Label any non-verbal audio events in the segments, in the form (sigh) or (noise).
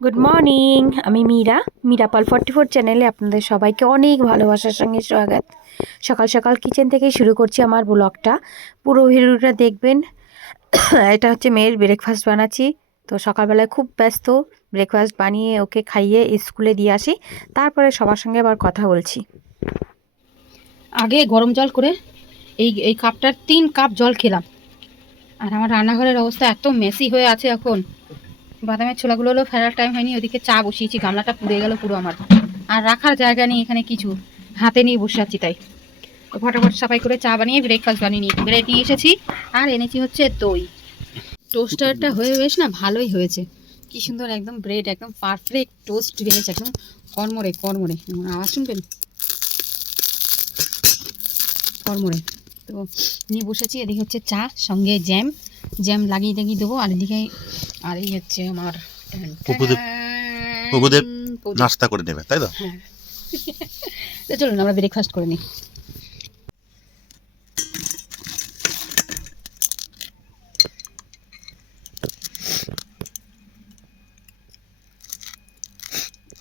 Good morning আমি Meera. Meera Pal forty four চ্যানেলে আপনাদের সবাইকে অনেক ভালোবাসার সঙ্গে স্বাগত। সকাল সকাল কিচেন থেকে শুরু করছি আমার ব্লগটা পুরো ভিডিওটা দেখবেন। (coughs) এটা হচ্ছে মেয়ের ব্রেকফাস্ট বানাচ্ছি। তো সকালবেলায় খুব ব্যস্ত। ব্রেকফাস্ট বানিয়ে ওকে খাইয়ে স্কুলে দিয়ে আসি। তারপরে সবার সঙ্গে আবার কথা বলছি। আগে গরম জল করে এই এই কাপটার তিন কাপ জল খেলাম। আর আমার রান্নাঘরের অবস্থা এত মেসি হয়ে আছে এখন। বাদামের ছোলাগুলো হলো ফেরার টাইম হয়নি, ওদিকে চা বসিয়েছি, গামলাটা পুড়ে গেল পুরো আমার। আর রাখার জায়গা নেই এখানে কিছু, হাতে নিয়ে বসে আছি তাই। ফটাফট সাফাই করে চা বানিয়ে ব্রেকফাস্ট বানিয়ে নিই ব্রেড নিয়ে এসেছি, আর এনেছি হচ্ছে দই। টোস্টারটা হয়ে বেশ না ভালোই হয়েছে। কি সুন্দর একদম ব্রেড একদম পারফেক্ট টোস্ট বেড়েছে একদম কর্মরে কর্মরে যেমন আওয়াজ শুনবেন? কর্মরে তো নিয়ে বসেছি, এদিকে হচ্ছে চা, সঙ্গে জ্যাম জ্যাম লাগিয়ে লাগিয়ে দেবো, আর এদিকে আর এই হচ্ছে আমার নাস্তা করে নেবে তাই তো? হ্যাঁ। চলুন আমরা ব্রেকফাস্ট করে নিই।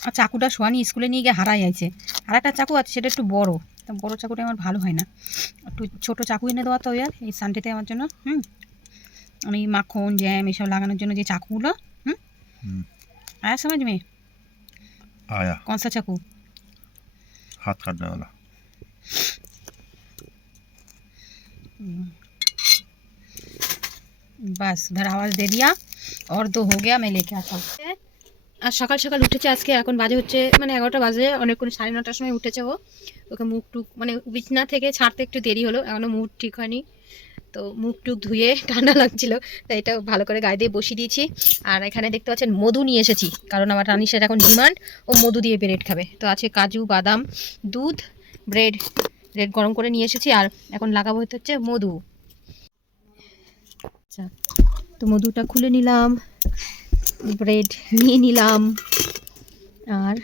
আর চাকুটা সোয়ানি স্কুলে নিয়ে গিয়ে হারাই আছে আর একটা চাকু আছে সেটা একটু বড়। বড় চাকুটা আমার ভালো হয় না। একটু ছোটো চাকু এনে দেওয়া তো ইয়ার এই সানডেতে আমার জন্য হুম? আমি মাখন জ্যাম এসব লাগানোর জন্য যে চাকুগুলো হুম হুম। আয়া समझ में आया कौन सा चाकू हाथ काटने वाला बस उधर आवाज़ दे दिया और दो हो गया मैं लेके आता हूँ আর সকাল সকাল উঠেছে আজকে এখন বাজে হচ্ছে মানে এগারোটা বাজে অনেকক্ষণ সাড়ে নটার সময় উঠেছে ও ওকে মুখ টুক মানে বিছনা থেকে ছাড়তে একটু দেরি হলো এখনও মুখ ঠিক হয়নি তো মুখ টুক ধুয়ে ঠান্ডা লাগছিল, তাই এটা ভালো করে গায়ে দিয়ে বসিয়ে দিয়েছি। আর এখানে দেখতে পাচ্ছেন মধু নিয়ে এসেছি, কারণ আমার রানিসের এখন ডিমান্ড, ও মধু দিয়ে ব্রেড খাবে। তো আছে কাজু, বাদাম, দুধ, ব্রেড ব্রেড গরম করে নিয়ে এসেছি, আর এখন লাগাবো হচ্ছে মধু। আচ্ছা তো মধুটা খুলে নিলাম, ব্রেড নিয়ে নিলাম, আর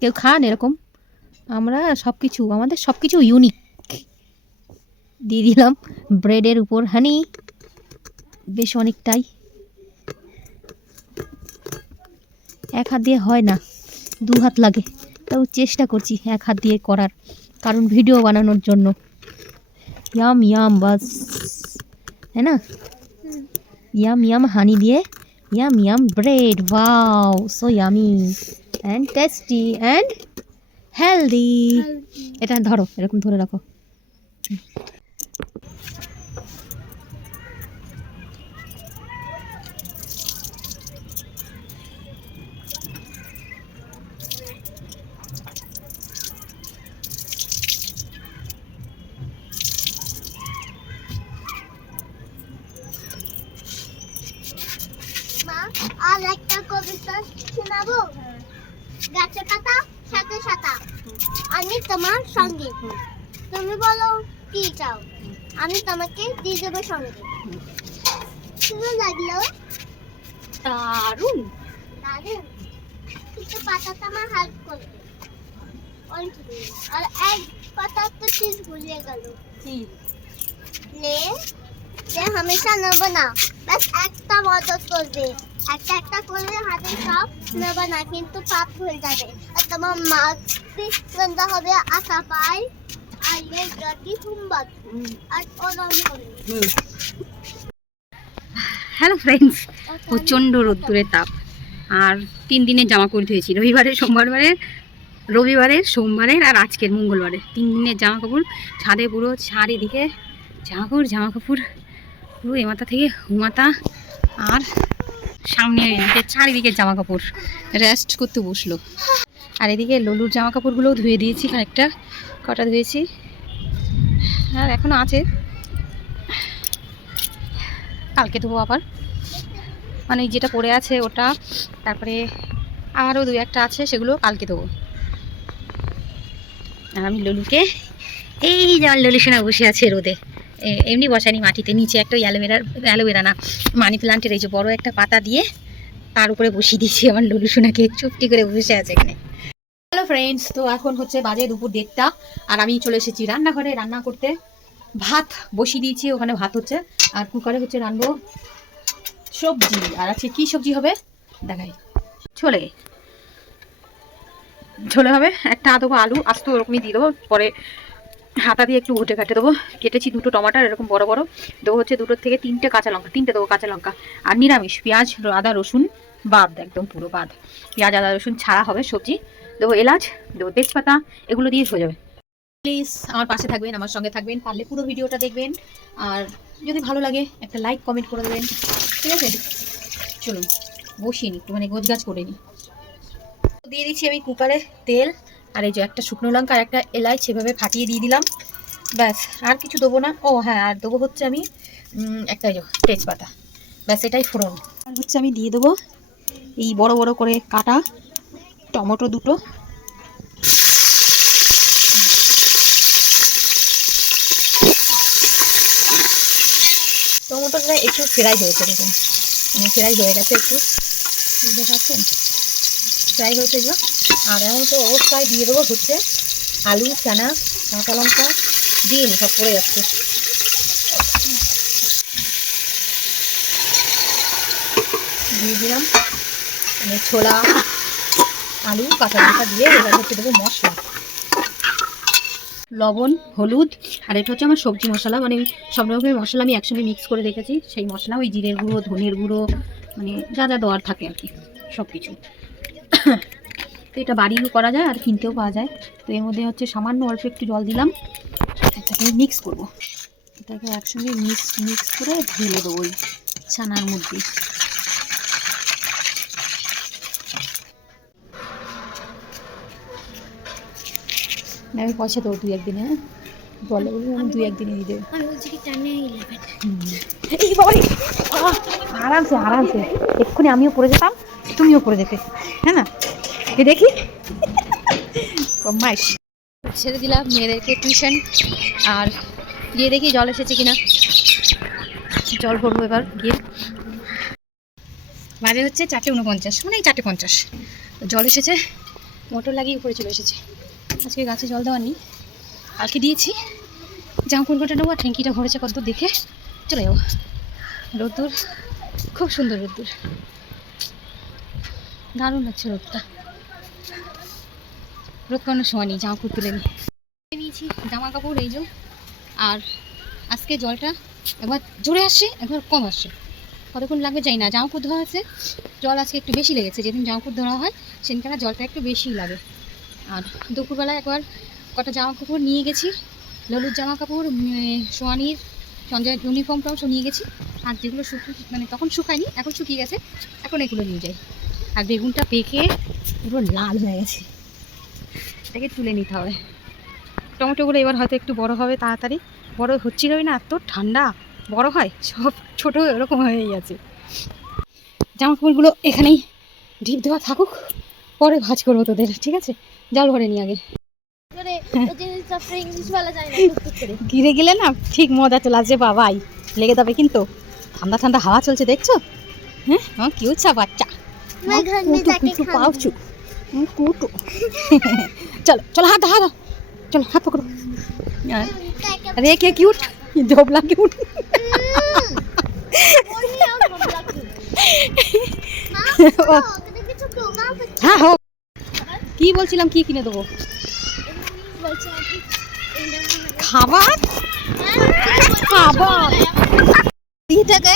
কেউ খান এরকম? আমরা সব কিছু আমাদের সব কিছু ইউনিক দিয়ে দিলাম ব্রেডের উপর হানি। বেশ অনেকটাই। এক হাত দিয়ে হয় না দু হাত লাগে। তাও চেষ্টা করছি এক হাত দিয়ে করার কারণ ভিডিও বানানোর জন্য। ইয়াম ইয়াম বাস। है না? ইয়াম ইয়াম হানি দিয়ে। Yum yum bread. Wow so yummy and tasty and healthy এটা ধরো এরকম ধরে রাখো। আর একটা কবিতা শোনাবো? গাছের পাতা সাথে সাথা আমি তোমার সঙ্গে। তুমি বলো কি চাও? আমি তোমাকে দিয়ে দেবো সঙ্গে। শুনো লাগল? দারুণ। দারুণ। কিন্তু পাতাটা আমার হেল্প করবে। আর এক পাতা তো চিজ ভুলিয়ে গেল। নে যে হামেশা নেব না। ব্যাস একটা মদত করবে। একটা একটা করলে হাতে সব নেব না কিন্তু পাপ হয়ে যাবে। আর তোমার মাছটি গন্ধা হবে আশা পাই আর জাতি হুম্বাদ আর অনম হ্যালো ফ্রেন্ডস প্রচণ্ড রোদ্দুরের তাপ। আর তিন দিনের জামা কাপড় ধুয়েছি রবিবারে সোমবারবারের রবিবারের সোমবারের আর আজকের মঙ্গলবারের তিন দিনের জামা কাপড় ছাদে পুরো চারিদিকে জামা কাপড় জামা কাপড় পুরো এ মাথা থেকে হুমাতা আর সামনে এদিকে চারিদিকে জামা কাপড় রেস্ট করতে বসল। আর এদিকে ললুর জামা কাপড়গুলোও ধুয়ে দিয়েছি খানিকটা, কটা ধুয়েছি। আর এখনও আছে। কালকে ধোবো আবার। মানে যেটা পড়ে আছে ওটা, তারপরে আরও দু একটা আছে, সেগুলো কালকে দেবো আর আমি ললুকে, এই যে আমার ললু বসে আছে রোদে। এমনি বসানি মাটিতে, নিচে একটা অ্যালোভেরার অ্যালোভেরা না, মানি প্লান্টের এই যে বড় একটা পাতা দিয়ে তার উপরে বসিয়ে দিয়েছি আমার ললু সোনাকে, চুপটি করে বসে আছে এখানে। হ্যালো ফ্রেন্ডস তো এখন হচ্ছে বাজে দুপুর দেড়টা, আর আমি চলে এসেছি রান্নাঘরে রান্না করতে। ভাত বসিয়ে দিয়েছি, ওখানে ভাত হচ্ছে, আর কুকারে হচ্ছে রান্নবো সবজি, আর আজকে কি সবজি হবে? দেখাই। ছোলে। ছোলে হবে, একটা দেবো আলু, আস্ত ওরকমই দিয়ে দেবো, পরে হাতা দিয়ে একটু ঘুটে কাটে দেবো। কেটেছি দুটো টমাটার, এরকম বড় বড়। দেবো হচ্ছে দুটোর থেকে তিনটে কাঁচা লঙ্কা, তিনটে দেবো কাঁচা লঙ্কা। আর নিরামিষ, পেঁয়াজ, আদা, রসুন, বাদ, একদম পুরো বাদ। পেঁয়াজ, আদা, রসুন ছাড়া হবে সবজি। দেবো এলাচ, দেবো তেজপাতা, এগুলো দিয়ে হয়ে যাবে। প্লিজ আমার পাশে থাকবেন, আমার সঙ্গে থাকবেন, পারলে পুরো ভিডিওটা দেখবেন। আর যদি ভালো লাগে, একটা লাইক কমেন্ট করে দেবেন। ঠিক আছে? চলুন, বসিয়ে নিই একটু মানে গোছগাছ করে নিই দিয়ে দিচ্ছি আমি কুকারে তেল। আর এই যে একটা শুকনো লঙ্কা আর একটা এলাচ এভাবে ফাটিয়ে দিয়ে দিলাম। ব্যাস, আর কিছু দেবো না। ও হ্যাঁ আর দেবো হচ্ছে আমি একটা তেজপাতা। ব্যাস, এটাই ফোড়ন। আর হচ্ছে আমি দিয়ে দেবো এই বড় বড় করে কাটা টমেটো দুটো। টমেটোটা একটু ফ্রাই হয়েছে দেখুন। মানে ফ্রাই হয়ে গেছে একটু। পারছেন? ফ্রাই হয়েছে এগুলো। আর এখন তো অবস্থায় দিয়ে দেবো হচ্ছে আলু, চানা, কাঁচা লঙ্কা দিয়ে নি সব পড়ে যাচ্ছে। দিয়ে দিলাম মানে ছোলা, আলু, কাঁচা লঙ্কা দিয়ে এবার হচ্ছে দেবো মশলা। লবণ, হলুদ, আর এটা হচ্ছে আমার সবজি মশলা। মানে সব রকমের মশলা আমি একসঙ্গে মিক্স করে রেখেছি। সেই মশলা, ওই জিরের গুঁড়ো, ধনের গুঁড়ো মানে যা যা দেওয়ার থাকে আর কি সব কিছু তো এটা বাড়িও করা যায় আর কিনতেও পাওয়া যায়। তো এর মধ্যে হচ্ছে সামান্য অল্প একটু জল দিলাম। এটাকে মিক্স করব। এটাকে একসঙ্গে মিক্স মিক্স করে ঢেলে দেবো ওই ছানার মধ্যে আমি পয়সা দেবো দুই একদিনে হ্যাঁ? বলে বলি আমি দুই একদিনে দিয়ে দেবো। আমি বলছি কি টানে এই বাবা আরামসে আরামসে এক্ষুনি আমিও পড়ে যেতাম তুমিও পড়ে যেতে হ্যাঁ না? দেখি। মাইস ছেড়ে দিলাম মেয়েদেরকে টিউশন। আর গিয়ে দেখি জল এসেছে কিনা। জল ভরবো এবার গিয়ে। বাজে হচ্ছে চারটে উনপঞ্চাশ মানে চারটে পঞ্চাশ। জল এসেছে, মোটর লাগিয়ে উপরে চলে এসেছে। আজকে গাছে জল দেওয়ার নেই। কালকে দিয়েছি। জামা কাপড়টা নেব? আর ট্যাঙ্কিটা ভরেছে কত দেখে চলে যাব। রোদ্দুর, খুব সুন্দর রোদ্দুর। দারুণ লাগছে রোদটা। রোদ করানোর সময় নেই, জামা কাপড় তুলে নিয়েছি জামা কাপড়, এই যে। আর আজকে জলটা একবার জোরে আসছে, একবার কম আসছে। কতক্ষণ লাগবে যাই না। জামা কাপড় ধোয়া আছে। জল আজকে একটু বেশি লেগেছে। যেদিন জামা কাপড় ধোয়া হয়, সেদিনকার জলটা একটু বেশিই লাগে। আর দুপুরবেলা একবার কটা জামা কাপড় নিয়ে গেছি। ললুর জামা কাপড় সোয়ানির সঞ্জয় ইউনিফর্মটাও সব নিয়ে গেছি। আর যেগুলো শুকিয়ে মানে তখন শুকায়নি, এখন শুকিয়ে গেছে। এখন এগুলো নিয়ে যাই। আর বেগুনটা পেকে পুরো লাল হয়ে গেছে। এটাকে তুলে নিতে হবে। টমেটোগুলো এবার হয়তো একটু বড় হবে তাড়াতাড়ি। বড় হচ্ছিলই না এত ঠান্ডা। বড় হয় সব ছোট এরকম হয়ে গেছে। জামা কাপড়গুলো এখানেই ঢিপ দেওয়া থাকুক পরে ভাজ করব তোদের ঠিক আছে? জল ভরে নি আগে। করে ওই জিনিসটা ইংলিশ বলা যায় না টুকটুক করে। গিরে গেলে না ঠিক মজা চলে আসবে বাবাই। লেগে যাবে কিন্তু। ঠান্ডা ঠান্ডা হাওয়া চলছে দেখছ? হ্যাঁ? আমার কিউট সা বাচ্চা मैं घर में কুটু जाके কুটু खाऊंगी পাউচু হুম, কুটু চলো চলো হাত দাও, হাত দাও। চলো হাত পকড়ো আর क्या अरे क्या क्यूट धोबला क्यूट হ্যাঁ হোক কি বলছিলাম কি কিনে দেবো খাবার খাবার দিয়ে থাকে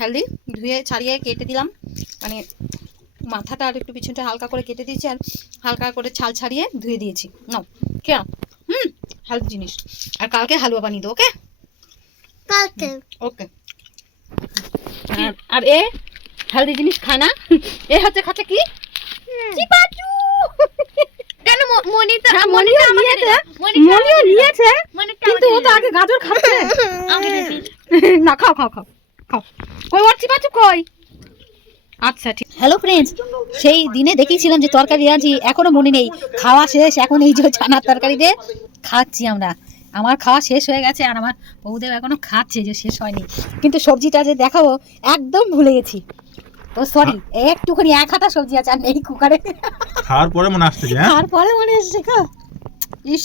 হেলদি ধুয়ে ছাড়িয়ে কেটে দিলাম। মানে মাথাটা আর একটু পিছনটা হালকা করে কেটে দিয়েছি আর হালকা করে ছাল ছাড়িয়ে ধুয়ে দিয়েছি। নাও কে হুম হেলদি জিনিস। আর কালকে হালুয়া বানিয়ে দেবো ওকে? কালকে। ওকে। আর আর এ হেলদি জিনিস খায় না। এ হচ্ছে খাচ্ছে কি? চিপাচু কেন মনি তো হ্যাঁ মনিও নিয়েছে। মনিও নিয়েছে। কিন্তু ও তো আগে গাজর খাচ্ছে। না খাও খাও খাও। খাও। কই ওর চিপাচু কই? আচ্ছা ঠিক। হ্যালো ফ্রেন্ডস সেই দিনে দেখিয়েছিলাম যে তরকারি আনছি এখনও মনে নেই। খাওয়া শেষ এখন এই যে ছানার তরকারি দিয়ে খাচ্ছি আমরা। আমার খাওয়া শেষ হয়ে গেছে আর আমার বউদেব এখনও খাচ্ছে যে শেষ হয়নি। কিন্তু সবজিটা যে দেখাবো একদম ভুলে গেছি। তো সরি একটুখানি এক হাতা সবজি আছে আর নেই কুকারে খাওয়ার পরে মনে আসছে হ্যাঁ? তারপরে মনে এসছে গো। ইস।